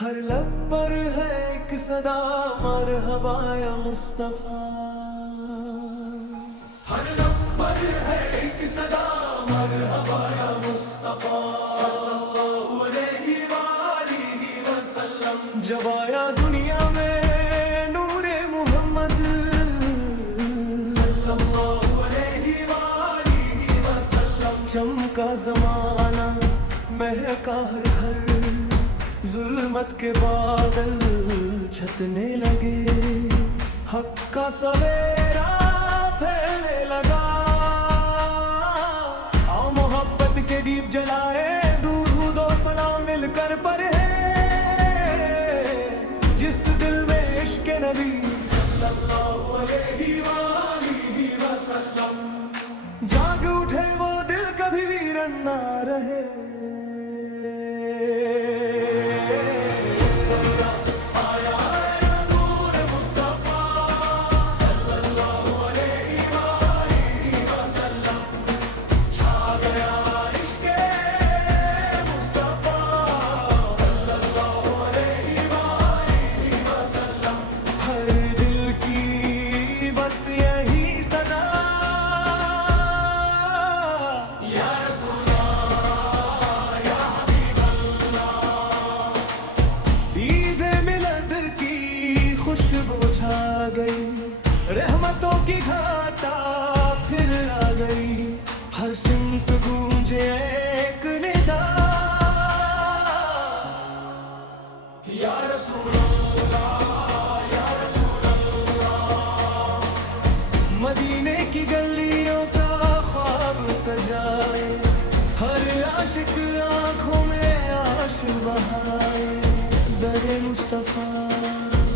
ہر لب پر ہے ایک صدا مرحبا یا مصطفیٰ، ہر لب پر ہے ایک صدا مرحبا یا مصطفیٰ صلی اللہ علیہ وآلہ وسلم۔ جب آیا دنیا میں نور محمد صلی اللہ علیہ وآلہ وسلم، چمکا زمانہ مہکا ہر گھر، ظلمت کے بادل چھتنے لگے، حق کا سویرا پھیلنے لگا۔ آؤ محبت کے دیپ جلائے، درود و سلام مل کر پڑھے، جس دل میں عشق نبی صلی اللہ علیہ وآلہ وسلم، جاگ اٹھے وہ دل کبھی ویران نہ رہے۔ خوشبو چھا گئی، رحمتوں کی گھاٹا پھر آ گئی، ہر سمت گونجے ایک ندا، یا رسول اللہ یا رسول اللہ۔ مدینے کی گلیوں کا خواب سجائے، ہر عاشق آنکھوں میں آنسو بہائے، در مصطفیٰ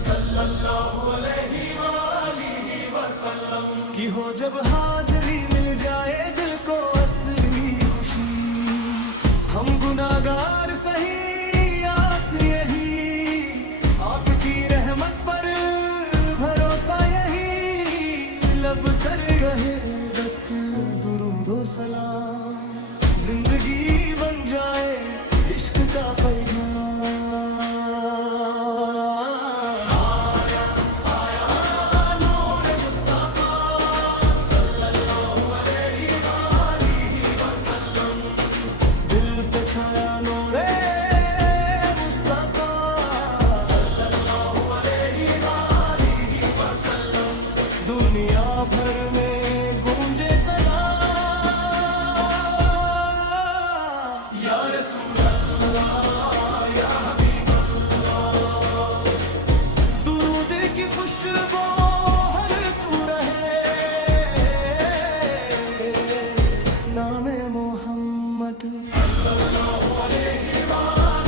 صلی اللہ علیہ وآلہ وسلم کی ہو جب حاضری، مل جائے دل کو اصلی خوشی۔ ہم گناہگار سہی آس یہی، آپ کی رحمت پر بھروسہ یہی، لب کر رہے بس درود و سلام، زندگی بن جائے عشق کا پیغام۔ دنیا بھر میں گونجے صدا، یا رسول اللہ یا حبیب اللہ، درود کی خوشبو ہر سو رہے، نام محمد صلی اللہ علیہ وسلم۔